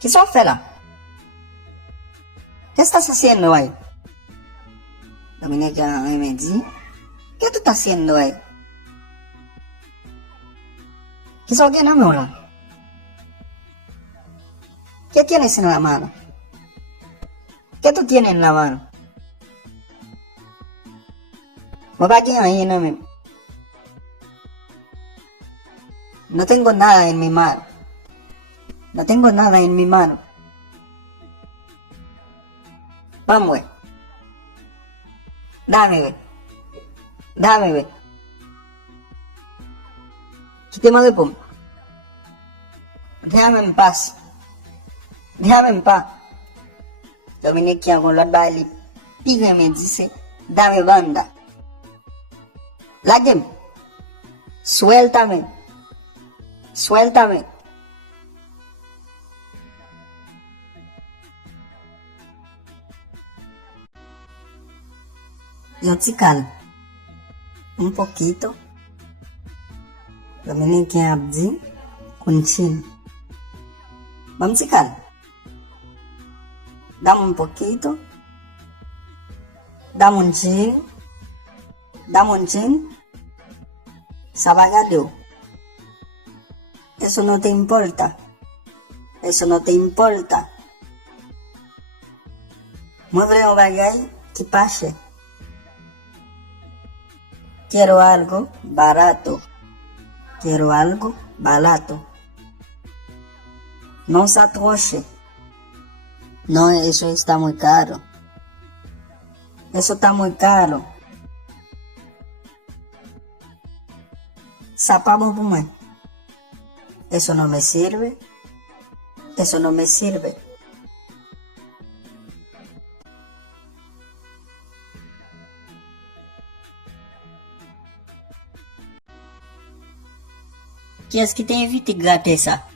¿Qué sos, Fela? ¿Qué estás haciendo ahí? Dominica me dice, ¿qué tú estás haciendo ahí? ¿Qué sos tiene, amor? ¿Qué tienes en la mano? ¿Qué tú tienes en la mano? Papá, aquí ahí no tengo nada en mi mano. No tengo nada en mi mano. Vamos, güey. Dame, güey. Dame, güey. Quíteme de pum. Déjame en paz. Déjame en paz. Dominica con los bailes. Pígame, dice, dame banda. Lágueme. Suéltame. Suéltame. Yo te calmo. Un poquito. Dominica abdi. Con chin. Vamos a calmo. Dame un poquito. Dame un chin. Dame un chin. Sabagadeo. Eso no te importa. Eso no te importa. Mueve un bagay que pase. Quiero algo barato. Quiero algo barato. No se atroche. No, eso está muy caro. Eso está muy caro. Zapamos por mí. Eso no me sirve. Eso no me sirve. Qui est-ce qui t'invite à gratter ça?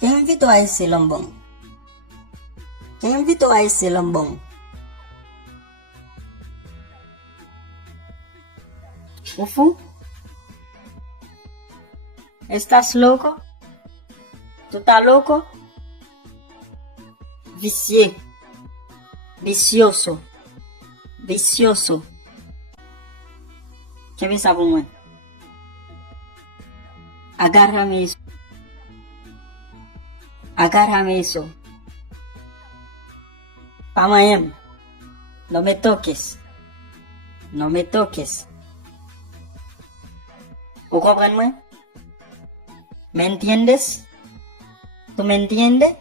Qui invite à essayer l'ambon? Qui invite à essayer l'ambon? Fufu? ¿Estás loco? ¿Tú estás loco? Vicié. Vicioso. Vicioso. ¿Qué ves a vos? Agárrame eso. Agárrame eso. Pa' mañana. No me toques. No me toques. ¿Tú comprendes? ¿Me entiendes? ¿Tú me entiendes?